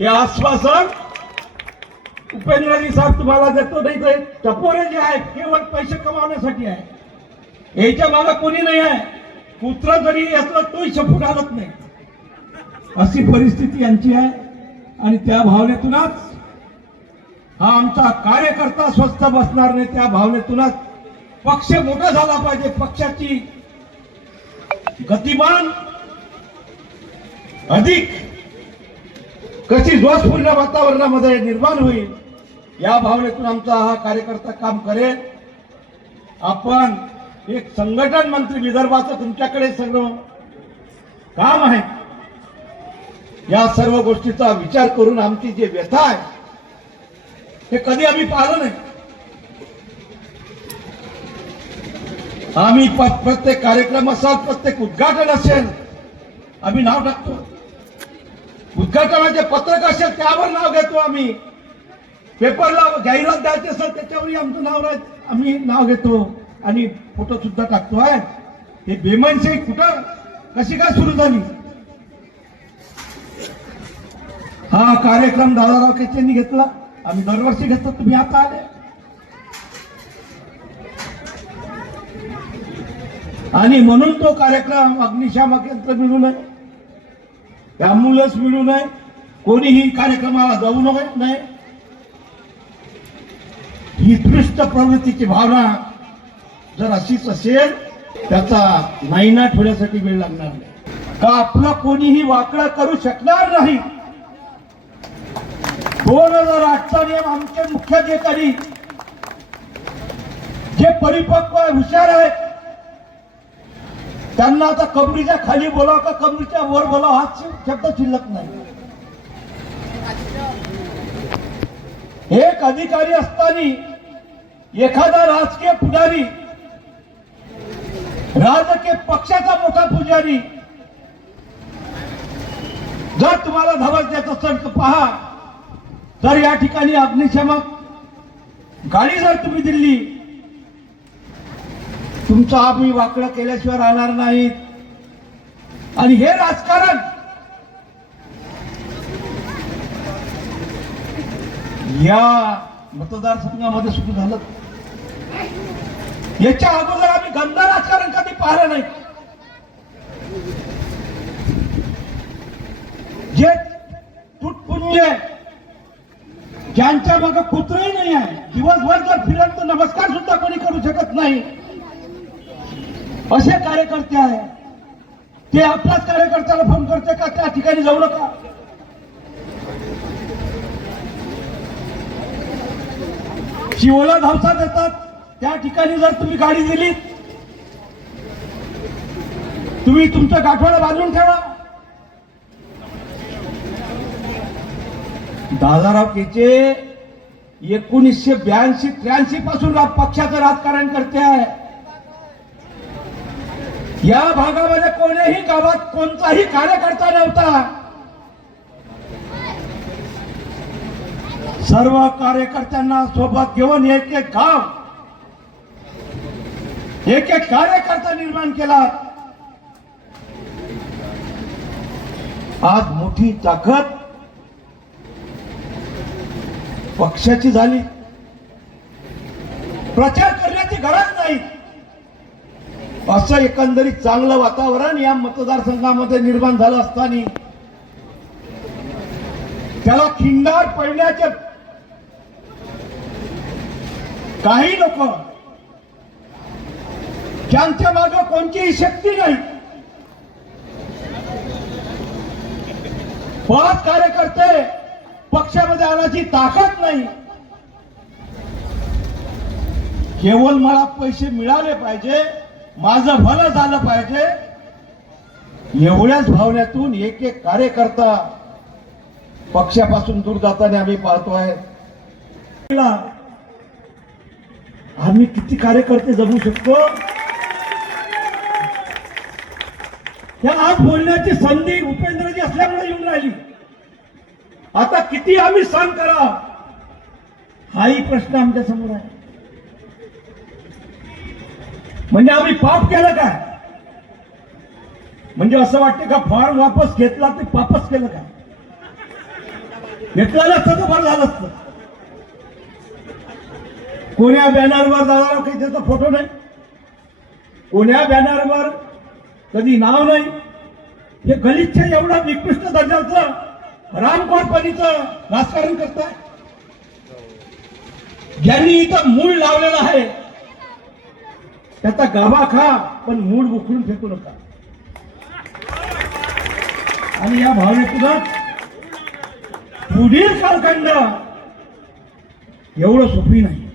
हे आश्वासन उपेंद्रजी साहेब तुम्हाला देतो नाही ते टपोरे जे आहेत केवळ पैसे कमावण्यासाठी आहे. याच्या मागे कोणी नाही आहे. कुत्र जरी यातलं तोही शपू घालत नाही. अशी परिस्थिती यांची आहे. आणि त्या भावनेतूनच हा आमचा कार्यकर्ता स्वस्थ बसणार नाही त्या भावनेतूनच पक्ष मोठा झाला पाहिजे. पक्षाची गतिमान अधिक कशी जोशपूर्ण वातावरणामध्ये निर्माण होईल या भावनेतून आमचा हा कार्यकर्ता काम करेल. आपण एक संघटन मंत्री विदर्भाचं तुमच्याकडे सगळं काम आहे. या सर्व गोष्टीचा विचार करून आमची जे व्यथा आहे हे कधी आम्ही पाहिलं नाही. आम्ही प्रत्येक कार्यक्रम असाल प्रत्येक उद्घाटन असेल आम्ही नाव टाकतो. उद्घाटनाचे पत्रक असेल त्यावर नाव घेतो आम्ही. पेपरला जाहिरात द्यायची असेल त्याच्यावरही आमचं नाव आम्ही नाव घेतो. आणि फोटो सुद्धा टाकतो आहे. हे बेमनशाही कुठं? कशी काय सुरू झाली? हा कार्यक्रम दादाराव केचेंनी घेतला. आम्ही दरवर्षी घेतो तुम्ही आता आले. आणि म्हणून तो कार्यक्रम अग्निशामक यंत्र मिळू नये ॲम्ब्युलन्स मिळू नये कोणीही कार्यक्रमाला जाऊ नये नाही ही दृष्ट प्रवृत्तीची भावना जर अशीच असेल त्याचा नाईनाट होण्यासाठी वेळ लागणार नाही. का आपलं कोणीही वाकडा करू शकणार नाही? दोन हजार आठचा नियम आमचे मुख्याधिकारी जे परिपक्व आहे हुशार आहेत त्यांना आता कबरीच्या खाली बोलाव का कबरीच्या वर बोलावं? हा शब्द शिल्लक नाही. एक अधिकारी असताना एखादा राजकीय पुढारी राजकीय पक्षाचा मोठा पुजारी जर तुम्हाला धवस देत असेल तर पहा. तर या ठिकाणी अग्निशमक गाडी जर तुम्ही दिली तुमचं आम्ही वाकडं केल्याशिवाय राहणार नाहीत. आणि हे राजकारण या मतदारसंघामध्ये सुरू झालं. याच्या अगोदर आम्ही गंदा राजकारण कधी पाहिलं नाही. जे तुटपुंजे ज्यांच्या मागे कुत्रही नाही आहे दिवसभर जर फिरत तर नमस्कार सुद्धा कोणी करू शकत नाही. असे कार्यकर्ते आहे ते आपल्याच कार्यकर्त्याला फोन करते का? त्या ठिकाणी जाऊ नका. शिवला धावसा देतात त्या ठिकाणी जर तुम्ही गाडी दिली तुम्ही तुमचं गाठोडं बांधून ठेवा. दादाराव केचे एकोणीसशे ब्याऐंशी त्र्याऐंशी पासून पक्षाचं राजकारण करते आहे. या भागामध्ये कोणीही गावात कोणताही कार्यकर्ता नव्हता. सर्व कार्यकर्त्यांना सोबत घेऊन एक एक गाव एक एक कार्यकर्ता निर्माण केला. आज मोठी ताकद पक्षाची झाली. प्रचार करण्याची गरज नाही. असं एकंदरीत चांगलं वातावरण या मतदारसंघामध्ये निर्माण झालं असताना. त्याला खिंडार पडण्याचे काही लोक ज्यांच्या मागे कोणतीही शक्ती नाही. पाच कार्यकर्ते पक्षामध्ये आणायची ताकद नाही. केवळ मला पैसे मिळाले पाहिजे. माझं भलं झालं पाहिजे. एवढ्याच भावनेतून एक एक कार्यकर्ता पक्षापासून दूर जाताना आम्ही पाहतोय आम्ही किती कार्यकर्ते जगू शकतो? त्या आज बोलण्याची संधी उपेंद्रजी असल्यामुळे येऊन राहिली. आता किती आम्ही सांग करा हाही प्रश्न आमच्यासमोर आहे. म्हणजे आम्ही पाप केलं काय? म्हणजे असं वाटतं का फॉर्म वापस घेतला ते पापच केलं काय? घेतलेलं असतं तर बरं झालं असतं. कोण्या बॅनरवर दादा काही त्याचा फोटो नाही? कोण्या बॅनरवर कधी नाव नाही? हे गलिच्छ एवढा निकृष्ट दर्जाचं राम राजकारण करताय? ज्यांनी इथं मूळ लावलेलं आहे त्याचा गाभा खा पण मूड उखडून फेकू नका. आणि या भावनेतूनच पुढील कालखंड एवढं सोपी नाही.